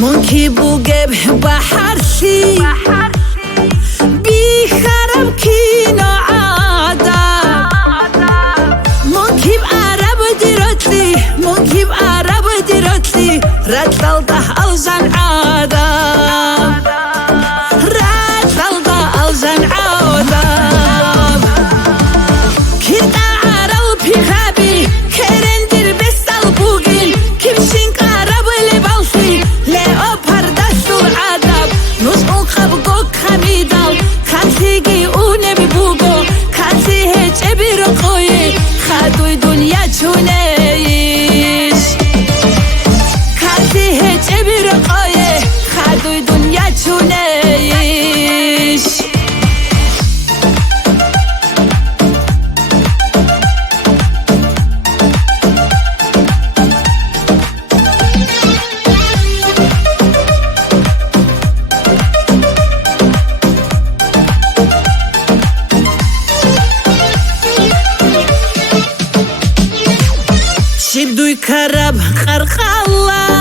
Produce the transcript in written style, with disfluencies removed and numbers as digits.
مونکی بوگب بحرسی بیخرب کینا عادم مونکی بعرب دیرتلی مونکی بعرب دیرتلی رتل ده اوزن عادم رتل ده اوزن عادم کیتا عرب پیخابی کرندیر بستل بوگین کمشین قرب لبالفی لئو پردست العدب نوز اون خبگو خمیدل کانتیگی اونه بی بوگو کانتی هیچ ابی رو خوی خدوی دنیا چونهیش کانتی هیچ ابی رو خوی خدوی دنیا چونهیش شیب دوی کرب خرخالا